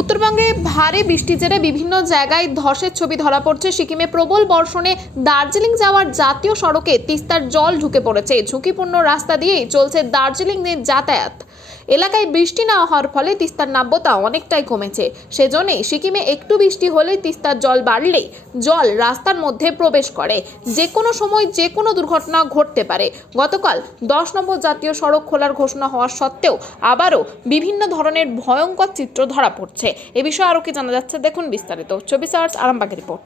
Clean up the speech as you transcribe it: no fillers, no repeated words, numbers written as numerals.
উত্তরবঙ্গে ভারী বৃষ্টির জেরে বিভিন্ন জায়গায় ধসের ছবি ধরা পড়ছে। সিকিমে প্রবল বর্ষণে দার্জিলিং যাওয়ার জাতীয় সড়কে তিস্তার জল ঢুকে পড়েছে। ঝুঁকিপূর্ণ রাস্তা দিয়েই চলছে দার্জিলিংয়ের যাতায়াত। এলাকায় বৃষ্টি না হওয়ার ফলে তিস্তার নাব্যতা অনেকটাই কমেছে। সেজন্যই সিকিমে একটু বৃষ্টি হলেই তিস্তার জল বাড়লেই জল রাস্তার মধ্যে প্রবেশ করে। যে কোনো সময় যে কোনো দুর্ঘটনা ঘটতে পারে। গতকাল 10 নম্বর জাতীয় সড়ক খোলার ঘোষণা হওয়া সত্ত্বেও আবারও বিভিন্ন ধরনের ভয়ঙ্কর চিত্র ধরা পড়ছে। এ বিষয়ে আরও কি জানা যাচ্ছে দেখুন বিস্তারিত। 24 আওয়ার্স আরামবাগের রিপোর্ট।